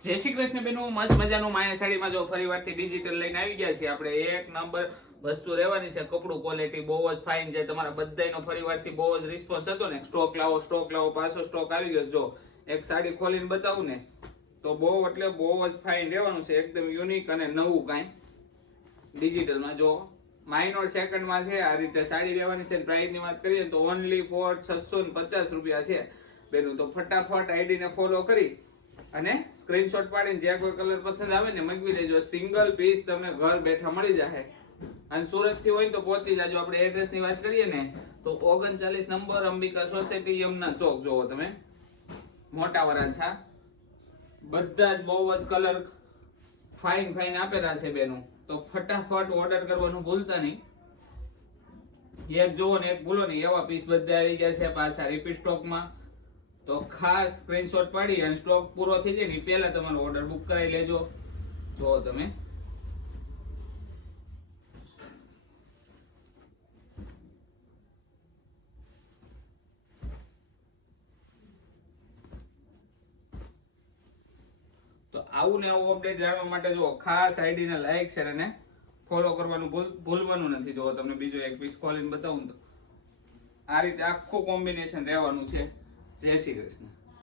જય શ્રી કૃષ્ણ બેનું, મસ્ત મજાનું માયા સાડીમાં જો ફરીવારથી ડિજિટલ લઈને આવી ગયા છીએ આપણે. એક નંબર વસ્તુ રહેવાની છે. કપડું ક્વોલિટી બહુ જ ફાઇન છે. તમારા બધાનો ફરીવારથી બહુ જ રિસ્પોન્સ હતો ને, સ્ટોક લાવો, પાછો સ્ટોક આવી ગયો. જો એક સાડી ખોલીને બતાવું ને તો બહુ એટલે બહુ જ ફાઇન રહેવાનું છે. એકદમ યુનિક અને નવું કાંઈ ડિજિટલમાં જો માઇનોર સેકન્ડમાં છે. આ રીતે સાડી રહેવાની છે. પ્રાઇસની વાત કરીએ તો ઓનલી ફોર 650 રૂપિયા છે બેનું. તો ફટાફટ આઈડીને ફોલો કરી અને સ્ક્રીનશોટ પાડીને જે કોઈ કલર પસંદ આવે ને મંગાવી લેજો. સિંગલ પીસ તમને ઘર બેઠા મળી જશે. અને સુરત થી હોય તો પહોંચી જાજો. આપણે એડ્રેસ ની વાત કરીએ ને તો 39 નંબર અંબિકા સોસાયટી, યમુના ચોક. જોવો તમે, મોટા વરાછા. બધા જ બહુ જ કલર ફાઇન આપેલા છે બેનું. તો ફટાફટ ઓર્ડર કરવાનું ભૂલતા નહીં. એક જોવો ને એક ભૂલો નહીં, એવા પીસ બધા આવી ગયા છે પાછા રિપીટ સ્ટોકમાં. તો ખાસ સ્ક્રીનશોટ પાડી અને સ્ટોક પૂરો થઈ જાય ને પહેલા તમારો ઓર્ડર બુક કરાવી લેજો. જો તમે તો આવું ને આવું અપડેટ જાણવા માટે જો ખાસ આઈડીને લાઈક શેર અને ફોલો કરવાનું ભૂલવાનું નથી. જો તમને બીજો એક પીસ ખોલીને બતાવું તો આ રીતે આખું કોમ્બિનેશન રહેવાનું છે. જય શ્રી કૃષ્ણ.